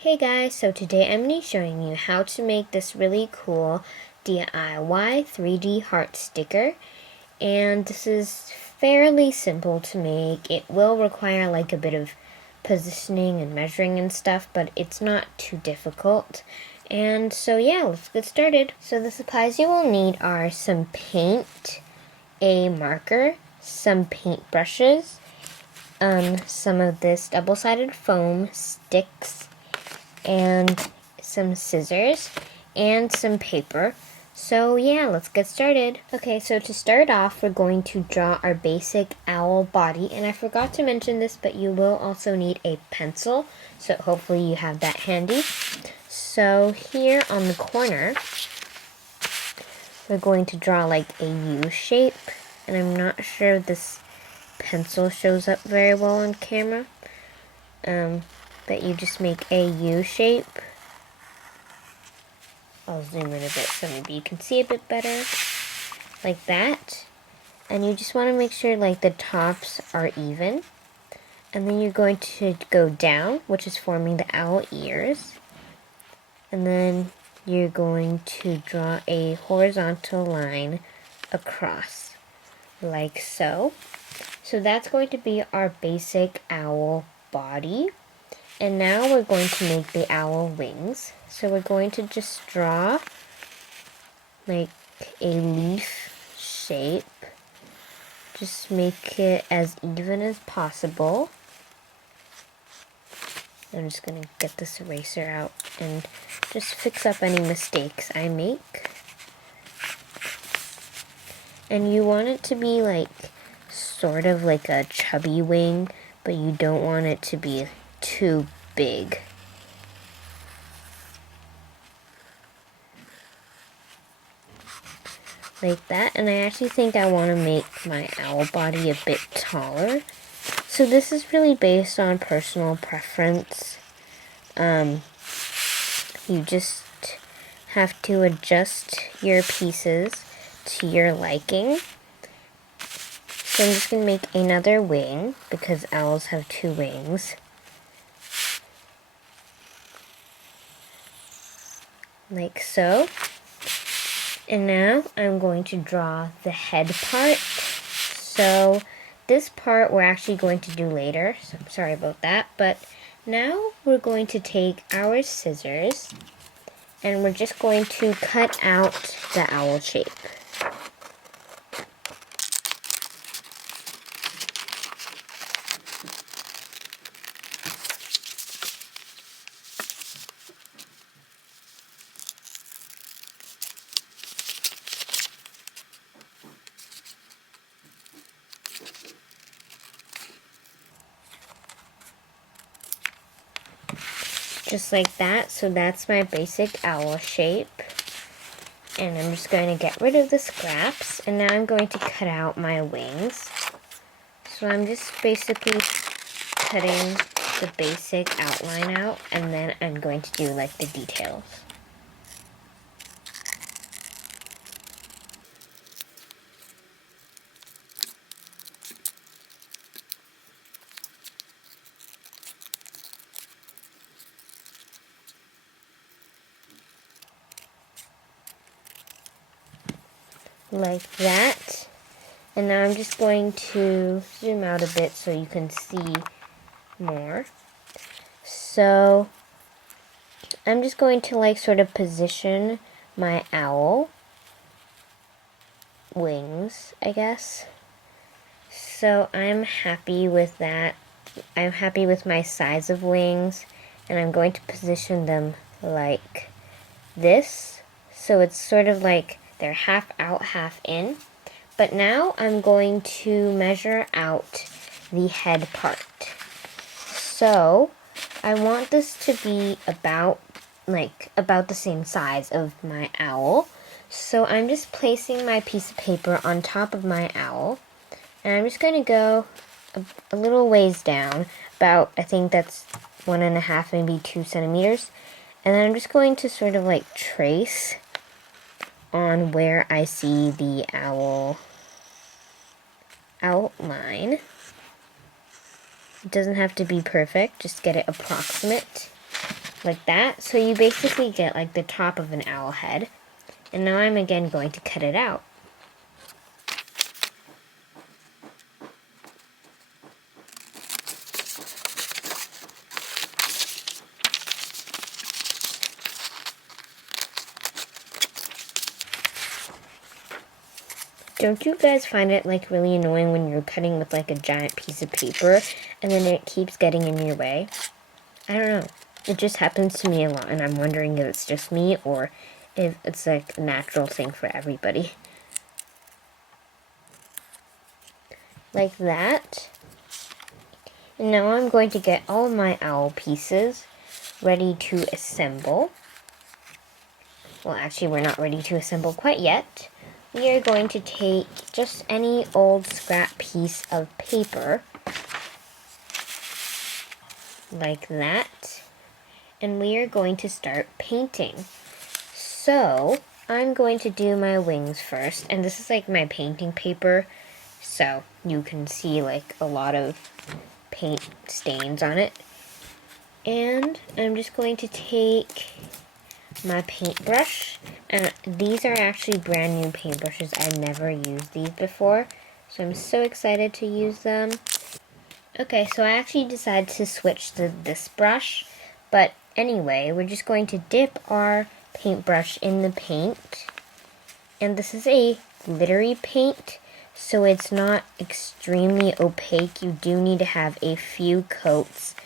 Hey guys, so today I'm going to be showing you how to make this really cool DIY 3D heart sticker. And this is fairly simple to make. It will require like a bit of positioning and measuring and stuff, but it's not too difficult. And so yeah, let's get started. So the supplies you will need are some paint, a marker, some paint brushes, some of this double-sided foam, sticks, and some scissors and some paper. So yeah, let's get started. Okay, so to start off, we're going to draw our basic owl body, and I forgot to mention this, but you will also need a pencil, so hopefully you have that handy. So here on the corner, we're going to draw like a U shape, and I'm not sure if this pencil shows up very well on camera. But you just make a U shape. I'll zoom in a bit so maybe you can see a bit better, like that. And you just want to make sure like the tops are even. And then you're going to go down, which is forming the owl ears. And then you're going to draw a horizontal line across, like so. So that's going to be our basic owl body. And now we're going to make the owl wings. So we're going to just draw like a leaf shape. Just make it as even as possible. I'm just going to get this eraser out and just fix up any mistakes I make. And you want it to be like sort of like a chubby wing, but you don't want it to be too big. Like that. And I actually think I want to make my owl body a bit taller. So this is really based on personal preference. You just have to adjust your pieces to your liking. So I'm just going to make another wing because owls have two wings. Like so. And now I'm going to draw the head part. So this part we're actually going to do later, so I'm sorry about that. But now we're going to take our scissors and we're just going to cut out the owl shape. Just like that. So that's my basic owl shape. And I'm just going to get rid of the scraps. And now I'm going to cut out my wings. So I'm just basically cutting the basic outline out. And then I'm going to do like the details. Like that. And now I'm just going to zoom out a bit so you can see more. So I'm just going to like sort of position my owl wings, I guess. So I'm happy with that. I'm happy with my size of wings, and I'm going to position them like this. So it's sort of like they're half out, half in. But now I'm going to measure out the head part. So I want this to be about the same size of my owl. So I'm just placing my piece of paper on top of my owl. And I'm just going to go a little ways down, about, I think that's 1.5, maybe 2 centimeters. And then I'm just going to sort of like trace on where I see the owl outline. It doesn't have to be perfect, just get it approximate. like that. So you basically get like the top of an owl head. And now I'm again going to cut it out. Don't you guys find it like really annoying when you're cutting with like a giant piece of paper and then it keeps getting in your way? I don't know. It just happens to me a lot and I'm wondering if it's just me or if it's like a natural thing for everybody. Like that. And now I'm going to get all of my owl pieces ready to assemble. Well, actually, we're not ready to assemble quite yet. We are going to take just any old scrap piece of paper, like that, and we are going to start painting. So, I'm going to do my wings first, and this is like my painting paper, so you can see like a lot of paint stains on it. And I'm just going to take my paintbrush, and these are actually brand new paintbrushes. I've never used these before, so I'm so excited to use them. Okay, so I actually decided to switch to this brush, but anyway, we're just going to dip our paintbrush in the paint, and this is a glittery paint, so it's not extremely opaque. You do need to have a few coats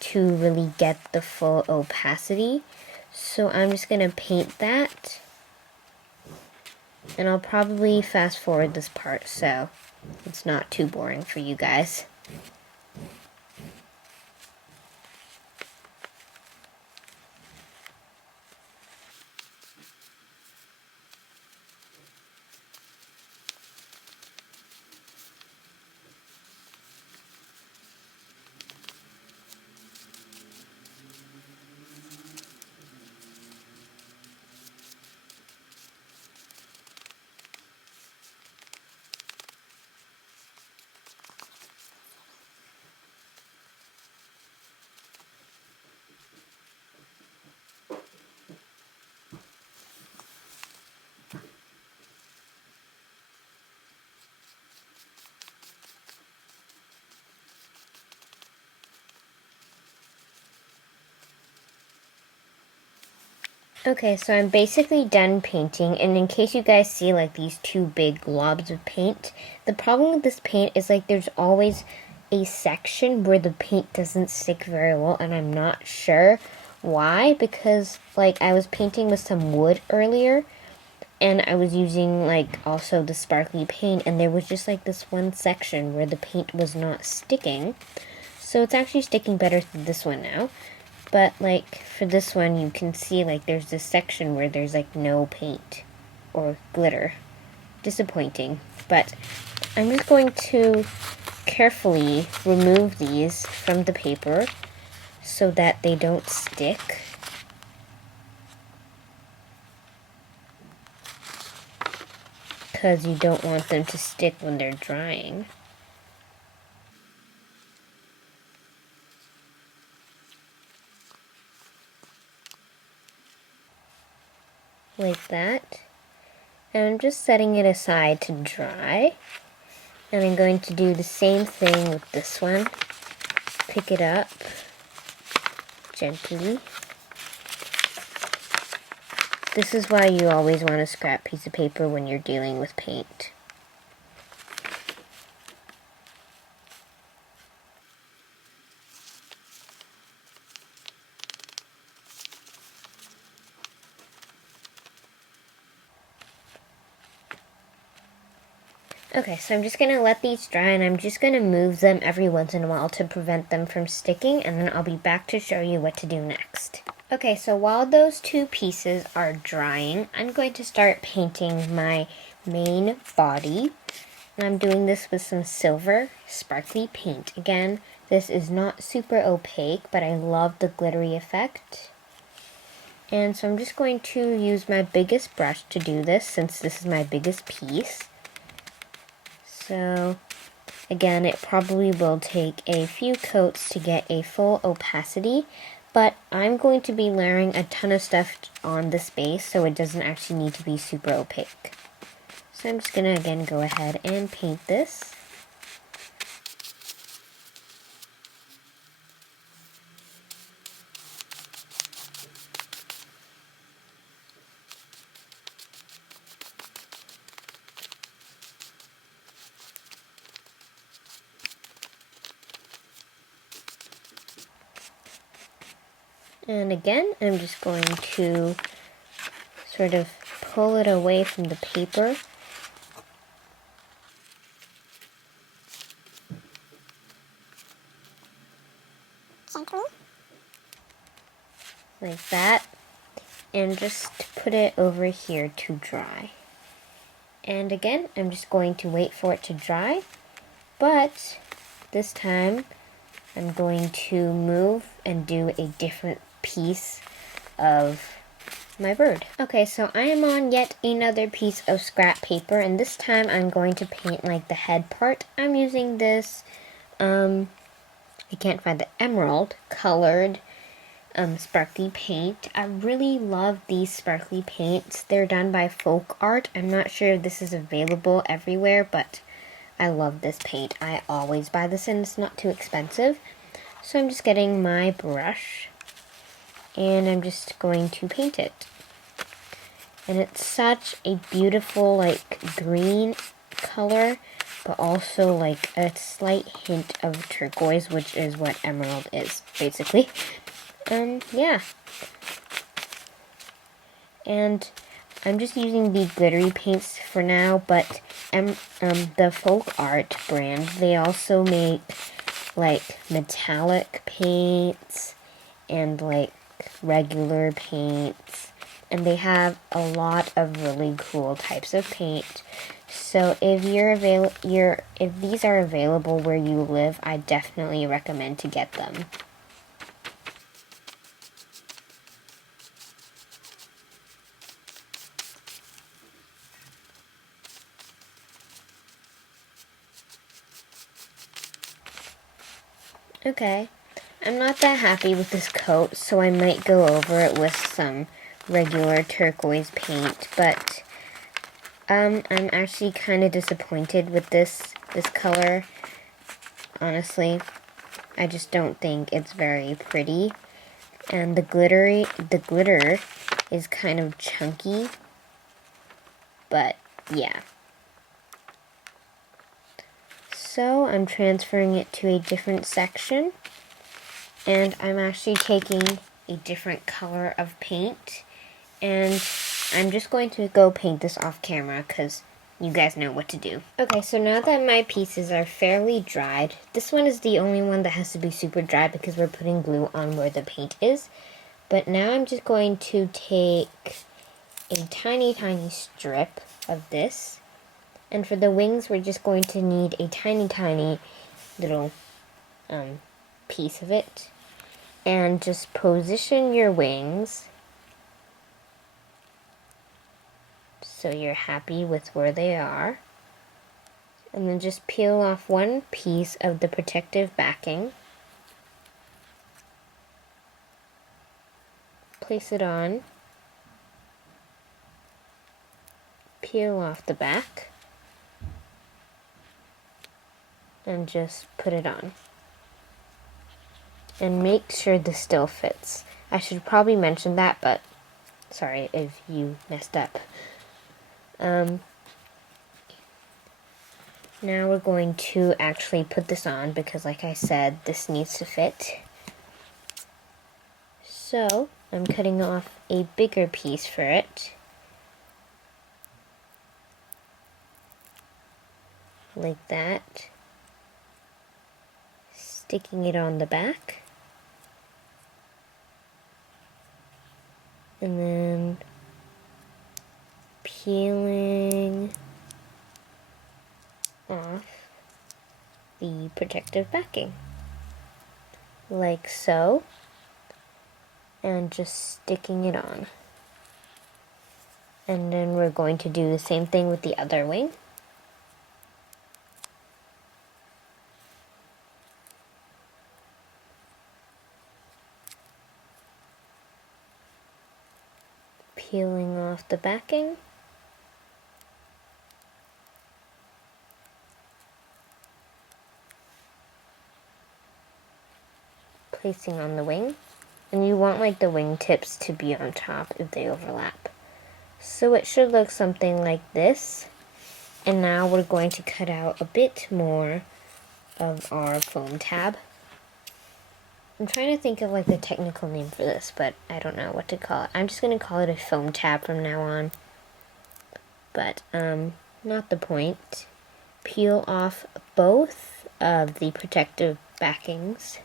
to really get the full opacity. So I'm just going to paint that, and I'll probably fast forward this part so it's not too boring for you guys. Okay, so I'm basically done painting, and in case you guys see like these two big globs of paint, the problem with this paint is like there's always a section where the paint doesn't stick very well, and I'm not sure why, because like I was painting with some wood earlier, and I was using like also the sparkly paint, and there was just like this one section where the paint was not sticking. So it's actually sticking better than this one now. But like for this one, you can see like there's this section where there's like no paint or glitter. Disappointing. But I'm just going to carefully remove these from the paper so that they don't stick. Because you don't want them to stick when they're drying. Like that. And I'm just setting it aside to dry. And I'm going to do the same thing with this one. Pick it up gently. This is why you always want a scrap piece of paper when you're dealing with paint. Okay, so I'm just going to let these dry, and I'm just going to move them every once in a while to prevent them from sticking, and then I'll be back to show you what to do next. Okay, so while those two pieces are drying, I'm going to start painting my main body. And I'm doing this with some silver sparkly paint. Again, this is not super opaque, but I love the glittery effect. And so I'm just going to use my biggest brush to do this, since this is my biggest piece. So again, it probably will take a few coats to get a full opacity, but I'm going to be layering a ton of stuff on this base, so it doesn't actually need to be super opaque. So I'm just gonna again go ahead and paint this. And again, I'm just going to sort of pull it away from the paper. Gently. Like that. And just put it over here to dry. And again, I'm just going to wait for it to dry. But this time, I'm going to move and do a different piece of my bird. Okay, so I am on yet another piece of scrap paper, and this time I'm going to paint like the head part. I'm using this, I can't find the emerald colored sparkly paint. I really love these sparkly paints. They're done by Folk Art. I'm not sure if this is available everywhere, but I love this paint. I always buy this and it's not too expensive. So I'm just getting my brush and I'm just going to paint it. And it's such a beautiful like green color, but also like a slight hint of turquoise, which is what emerald is, basically. Yeah. And I'm just using the glittery paints for now, but the Folk Art brand, they also make like metallic paints and like regular paints, and they have a lot of really cool types of paint. So if if these are available where you live, I definitely recommend to get them. Okay, I'm not that happy with this coat, so I might go over it with some regular turquoise paint, but I'm actually kind of disappointed with this color. Honestly, I just don't think it's very pretty, and the glitter is kind of chunky, but yeah. So I'm transferring it to a different section, and I'm actually taking a different color of paint, and I'm just going to go paint this off camera because you guys know what to do. Okay, so now that my pieces are fairly dried, this one is the only one that has to be super dry because we're putting glue on where the paint is. But now I'm just going to take a tiny strip of this. And for the wings, we're just going to need a tiny little piece of it. And just position your wings so you're happy with where they are. And then just peel off one piece of the protective backing. Place it on. Peel off the back. And just put it on. And make sure this still fits. I should probably mention that, but sorry if you messed up. Now we're going to actually put this on because like I said, this needs to fit. So I'm cutting off a bigger piece for it. Like that. Sticking it on the back. And then peeling off the protective backing. Like so. And just sticking it on. And then we're going to do the same thing with the other wing. peeling off the backing. Placing on the wing. And you want like the wing tips to be on top if they overlap. So it should look something like this. And now we're going to cut out a bit more of our foam tab. I'm trying to think of like the technical name for this, but I don't know what to call it. I'm just going to call it a foam tab from now on. But not the point. Peel off both of the protective backings.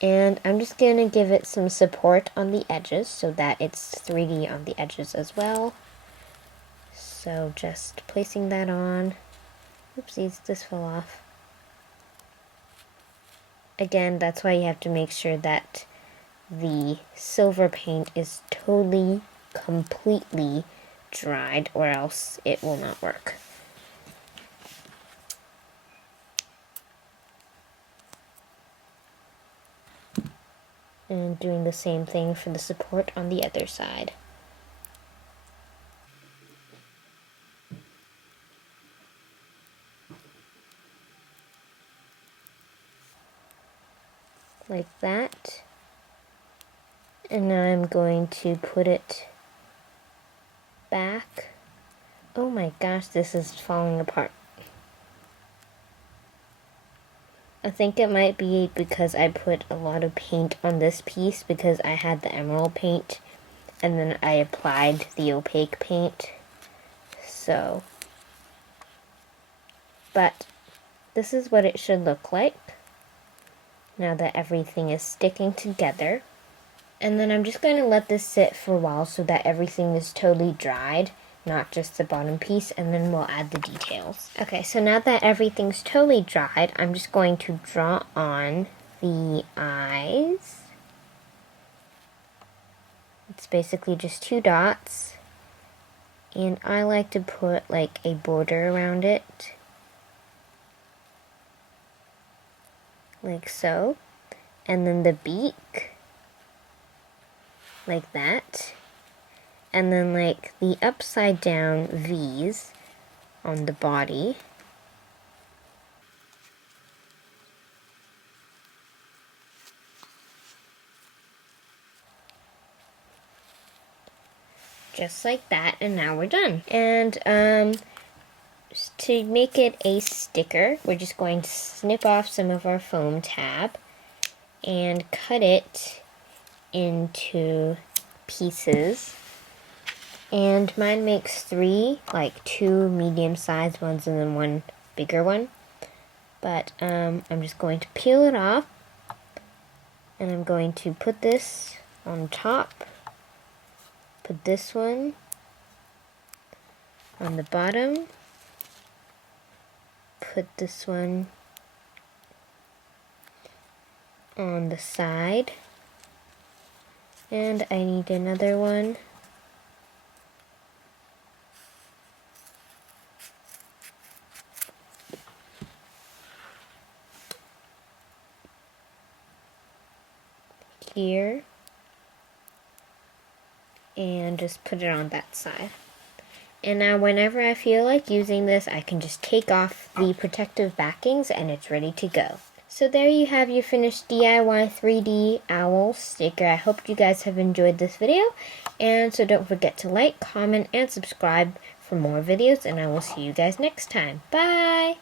And I'm just going to give it some support on the edges so that it's 3D on the edges as well. So just placing that on. Oopsies, this fell off. Again, that's why you have to make sure that the silver paint is totally, completely dried, or else it will not work. And doing the same thing for the support on the other side. Like that. And now I'm going to put it back. Oh my gosh, this is falling apart. I think it might be because I put a lot of paint on this piece because I had the emerald paint and then I applied the opaque paint. So, but this is what it should look like now that everything is sticking together. And then I'm just going to let this sit for a while so that everything is totally dried, not just the bottom piece, and then we'll add the details. Okay, so now that everything's totally dried, I'm just going to draw on the eyes. It's basically just 2 dots, and I like to put like a border around it, like so, and then the beak, like that. And then like the upside down V's on the body. Just like that, and now we're done. And to make it a sticker, we're just going to snip off some of our foam tab and cut it into pieces. And mine makes 3, like 2 medium-sized ones and then 1 bigger one. But I'm just going to peel it off, and I'm going to put this on top, put this one on the bottom, put this one on the side, and I need another one. Here, and just put it on that side. And now whenever I feel like using this, I can just take off the protective backings and it's ready to go. So there you have your finished DIY 3D owl sticker. I hope you guys have enjoyed this video, and so don't forget to like, comment, and subscribe for more videos, and I will see you guys next time. Bye!